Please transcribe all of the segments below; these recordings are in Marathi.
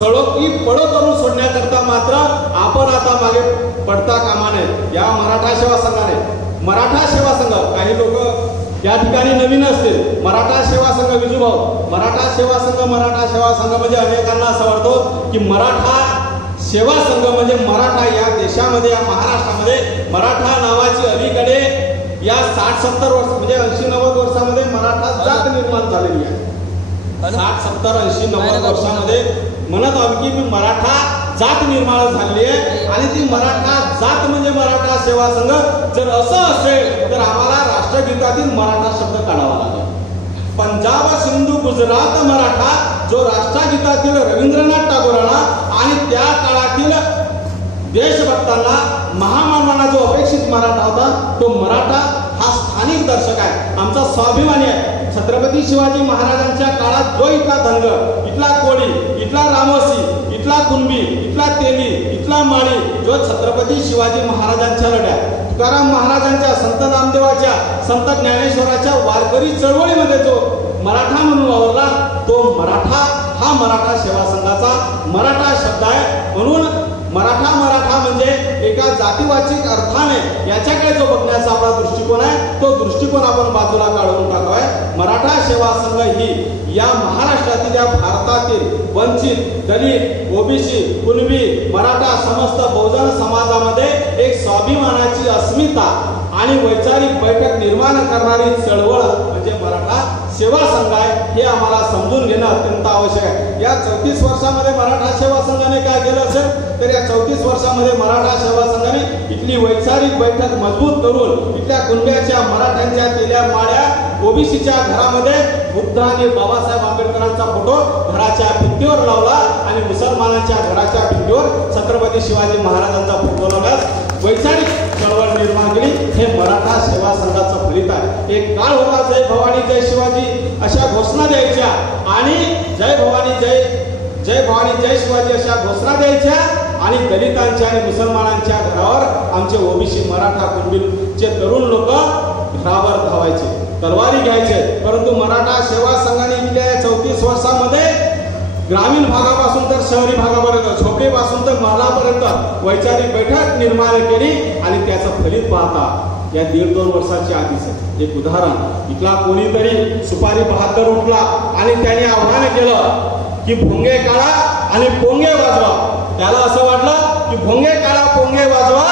सळोकी पळ करून सोडण्याकरता मात्र आपण आता मागे पडता कामा नये। या मराठा सेवा संघाने, मराठा सेवा संघ, काही लोक या ठिकाणी नवीन असतील, मराठा सेवा संघ विजूभाऊ, मराठा सेवा संघ म्हणजे अनेकांना असं वाटतो की मराठा सेवा संघ म्हणजे मराठा या देशामध्ये, या महाराष्ट्रामध्ये मराठा नावाची अलीकडे या 60-70 वर्ष म्हणजे 80-90 वर्षामध्ये मराठा जात निर्माण झालेली आहे। 60-70-80-90 वर्षामध्ये म्हणत आहोत की मराठा जात निर्माण झाली आहे आणि ती मराठा जात म्हणजे मराठा सेवा संघ। जर असं असेल तर आम्हाला राष्ट्रगीतातील मराठा शब्द काढावा लागेल। पंजाब सिंधू गुजरात मराठा जो राष्ट्रगीतातील रवींद्रनाथ टागोरांना आणि त्या काळातील देशभक्तांना, महामानवांना जो अपेक्षित मराठा होता तो मराठा हा स्थानिक दर्शक आहे, आमचा स्वाभिमानी आहे। छत्रपती शिवाजी महाराजांच्या काळात जो इथला धनग, इथला कोळी, इथला रामोसी, इथला कुणबी, इथला तेली, इथला माळी, जो छत्रपती शिवाजी महाराजांच्या लढ्या, तुकाराम महाराजांच्या, संत नामदेवाच्या, संत ज्ञानेश्वराच्या वारकरी चळवळीमध्ये जो मराठा म्हणून वावरला तो मराठा हा मराठा सेवा संघाचा मराठा शब्द आहे। म्हणून मराठा म्हणजे एका जातीवाचक अर्थाने याच्याकडे जो बघण्याचा आपला दृष्टिकोन आहे तो दृष्टिकोन आपण बाजूला काढून टाकावा। मराठा सेवा संघ ही या महाराष्ट्रातील, या भारतातील वंचित, दलित, ओबीसी, कुणबी, मराठा, समस्त बहुजन समाजामध्ये एक स्वाभिमानाची अस्मिता आणि वैचारिक बैठक निर्माण करणारी चळवळ म्हणजे मराठा सेवा संघ आहे। हे आम्हाला समजून घेणं अत्यंत आवश्यक आहे। या 34 वर्षामध्ये मराठा सेवा संघाने काय केलं असेल तर या 34 वर्षामध्ये मराठा सेवा संघाने इथली वैचारिक बैठक मजबूत करून इथल्या कुणब्याच्या, मराठ्यांच्या तेल्या माळ्या, ओबीसीच्या घरामध्ये बुद्ध आणि बाबासाहेब आंबेडकरांचा फोटो घराच्या भिंतीवर लावला आणि मुसलमानांच्या घराच्या भिंतीवर छत्रपती शिवाजी महाराजांचा फोटो लावला। वैचारिक चळवळ निर्माण केली। हे मराठा सेवा संघाचं फलित आहे। एक काळ होता जय भवानी जय शिवाजी अशा घोषणा द्यायच्या आणि जय भवानी जय शिवाजी अशा घोषणा द्यायच्या आणि दलितांच्या आणि मुसलमानांच्या घरावर आमचे ओबीसी, मराठा, कुणबीचे तरुण लोक घरावर धावायचे, तलवारी घ्यायचे। परंतु मराठा सेवा संघाने गेल्या 34 वर्षामध्ये ग्रामीण भागापासून तर शहरी भागापर्यंत, झोपडीपासून तर महलापर्यंत वैचारिक बैठक निर्माण केली आणि त्याचं फलित पाहता या 1.5-2 वर्षाच्या आधीच एक उदाहरण, इथला कोणीतरी सुपारी बहादर उठला आणि त्याने आव्हान केलं की भोंगे काढा आणि पोंगे वाजवा। त्याला असं वाटलं की भोंगे काढा, पोंगे वाजवा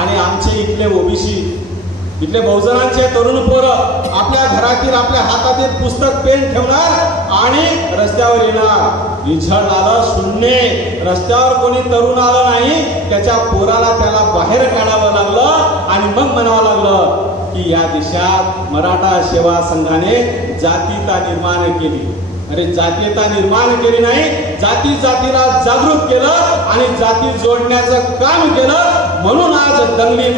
आणि आमचे इथले ओबीसी, इथले बहुजनांचे तरुण पोरं आपल्या घरातील, आपल्या हातातील पुस्तक, पेन ठेवणार आणि रस्त्यावर येणार। रिझल्ट आलं शून्य, रस्त्यावर कोणी तरुण आलं नाही, त्याच्या पोराला त्याला बाहेर काढावं लागलं आणि मग म्हणावं लागलं की या देशात मराठा सेवा संघाने जातीयता निर्माण केली। अरे जातीयता निर्माण केली नाही, जातीला जागृत केलं आणि जाती जोडण्याचं काम केलं। म्हणून आज दंगली